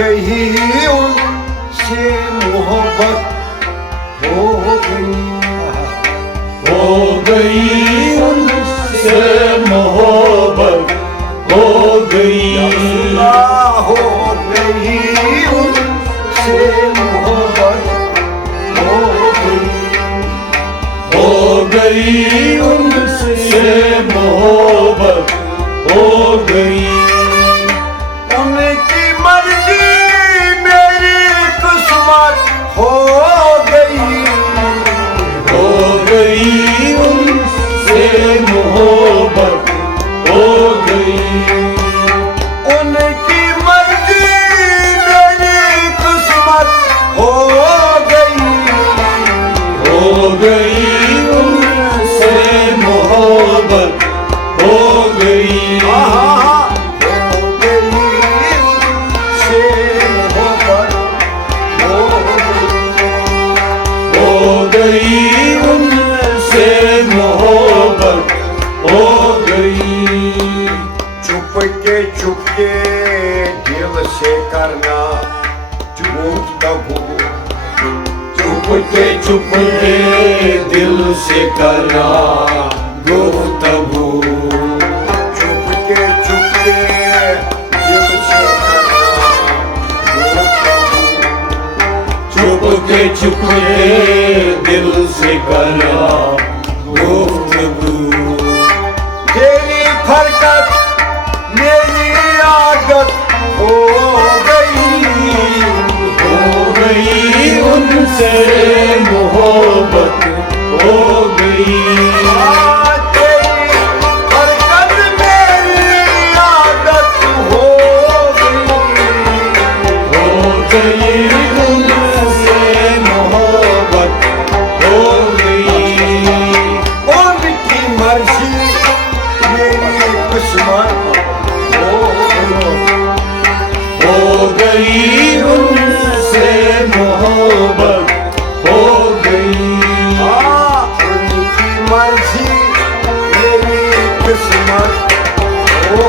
गई उनसे मोहब्बत हो गई उनसे मोहब्बत हो गई, हो गई उनसे मोहब्बत हो गई उनसे मोहब्बत हो गई। उनकी मर्जी मेरी किस्मत हो गई उनसे मोहब्बत हो गई। उनकी मर्जी मेरी किस्मत हो गई उनसे मोहब्बत हो गई। उनसे मोहब्बत हो गई। चुपके दिल से करना गुफ्तगू, चुपके दिल से करना गुफ्तगू, चुपके दिल से करना गुफ्तगू, चुपके दिल से करना गुफ्तगू। तेरी फरकत मेरी आदत हो गई उनसे मोहब्बत हो गई। तेरी फरकत मेरी आदत हो गई उनसे मोहब्बत हो गई। उनकी मर्जी मेरी किस्मत हो गई उनसे मोहब्बत हो गई। उनकी मर्जी मेरी किस्मत हो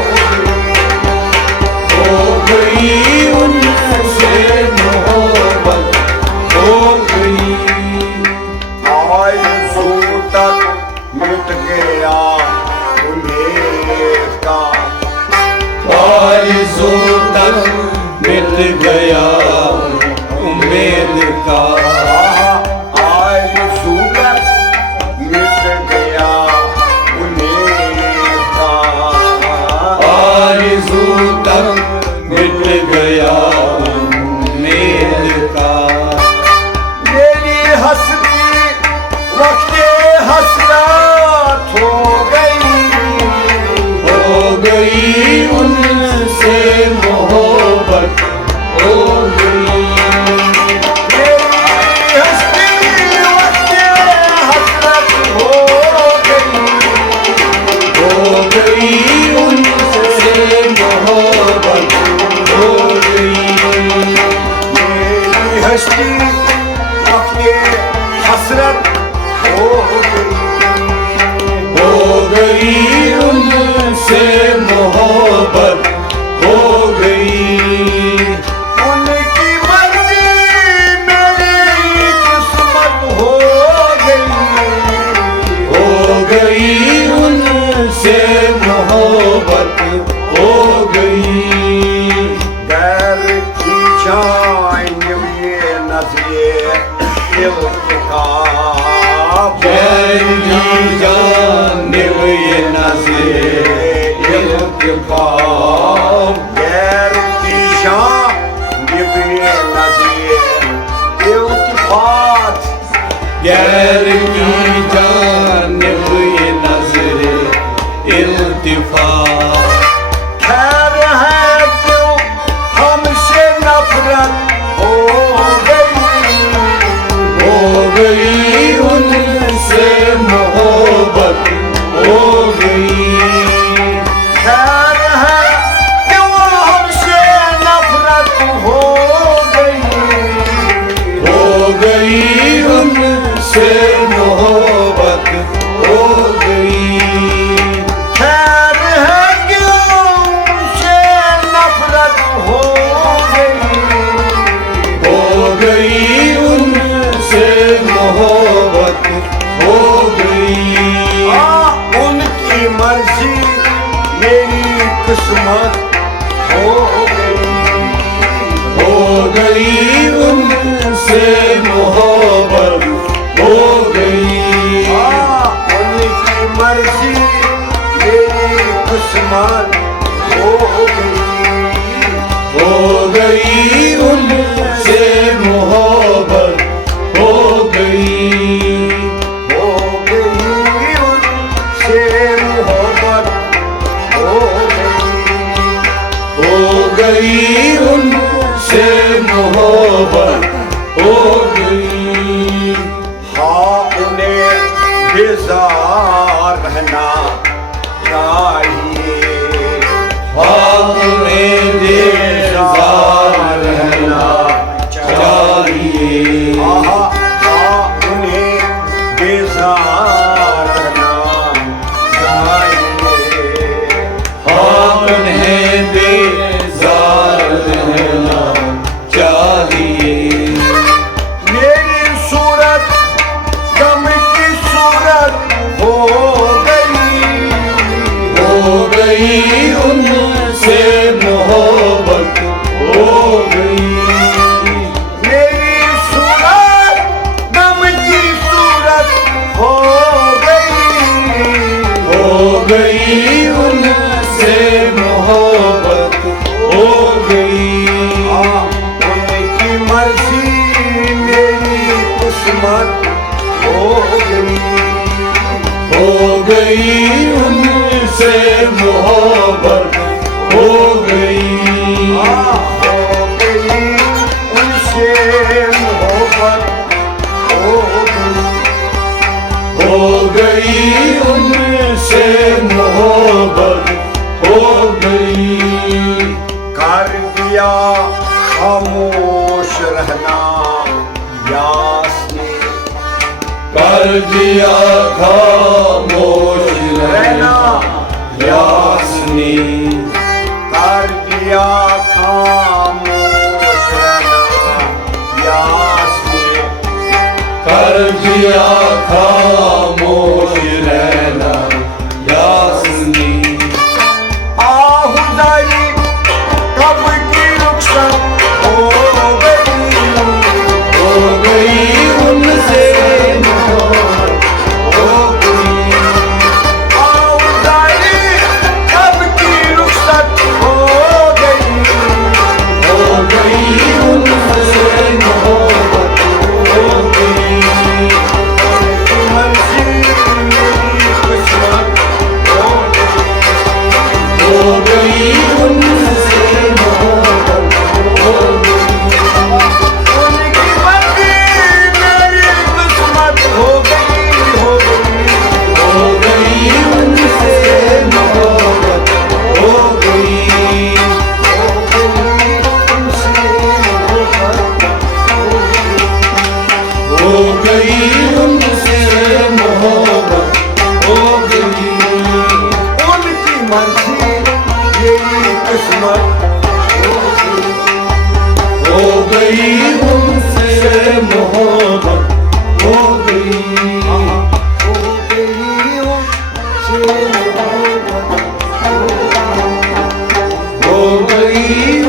गई उनसे मोहब्बत हो गई। आरज़ू तक मिट गया उम्मीद का, आरज़ू तक मिट गया उम्मीद का, आरज़ू तक मिट गया उम्मीद का, आरज़ू तक मिट गया उम्मीद का। मेरी हस्ती वक्ते हसरत हो गई उनसे मोहब्बत हो गई। मेरी हस्ती वक्ते हसरत हो गई उनसे मोहब्बत हो गई। मेरी हस्ती वक्ते हसरत हो गई उनसे मोहब्बत हो गई। उनकी मर्जी मेरी किस्मत हो गई उनसे मोहब्बत हो गई। गैर की जान ये नज़रे दिल का, गैर की जान ये नज़रे इल्तिफ़ात, गैर की जान ये नज़रे इल्तिफ़ात, गैर की जान ये नज़रे इल्तिफ़ात। खैर है क्यों हमसे नफरत हो गई उनसे मोहब्बत हो गई। खैर है क्यों हमसे नफरत हो गई उनसे मोहब्बत हो गई। खैर है कि मेरी किस्मत हो गई उनसे मोहब्बत हो गई। उनकी मर्जी मेरी किस्मत हो गई उनसे मोहब्बत हो गई। उनसे मोहब्बत हो गई उनसे मोहब्बत हो गई। हाँ उन्हें बेजार रहना चाहिए। हमें बेजार रहना चाहिए। उन्हें बेजार रहना चाहिए। हमें बेजार रहना चाहिए। मेरी सूरत गम की सूरत हो गई उनसे मोहब्बत हो गई। मेरी सूरत गम की सूरत हो गई उनसे मोहब्बत हो गई। उनकी मर्जी मेरी किस्मत हो गई उनसे मोहब्बत हो गई। उनसे मोहब्बत हो गई उनसे मोहब्बत हो गई। कर दिया खामोश रहना यासनी। कर दिया खामोश रहना यासनी। कर दिया खामोश रहना यासनी। कर दिया खामोश रहना यासनी। आहुदाई कब की रुखसत हो गई उनसे मोहब्बत हो गई। आहुदाई कब की रुखसत हो गई उनसे मोहब्बत हो गई। मर्जी मेरी किस्मत हो गई उनसे मोहब्बत हो गई। उनकी मर्जी मेरी किस्मत हो गई उनसे मोहब्बत हो गई। हो गई उनसे मोहब्बत हो गई। उनकी मर्जी मेरी किस्मत हो गई उनसे मोहब्बत हो गई। हो गई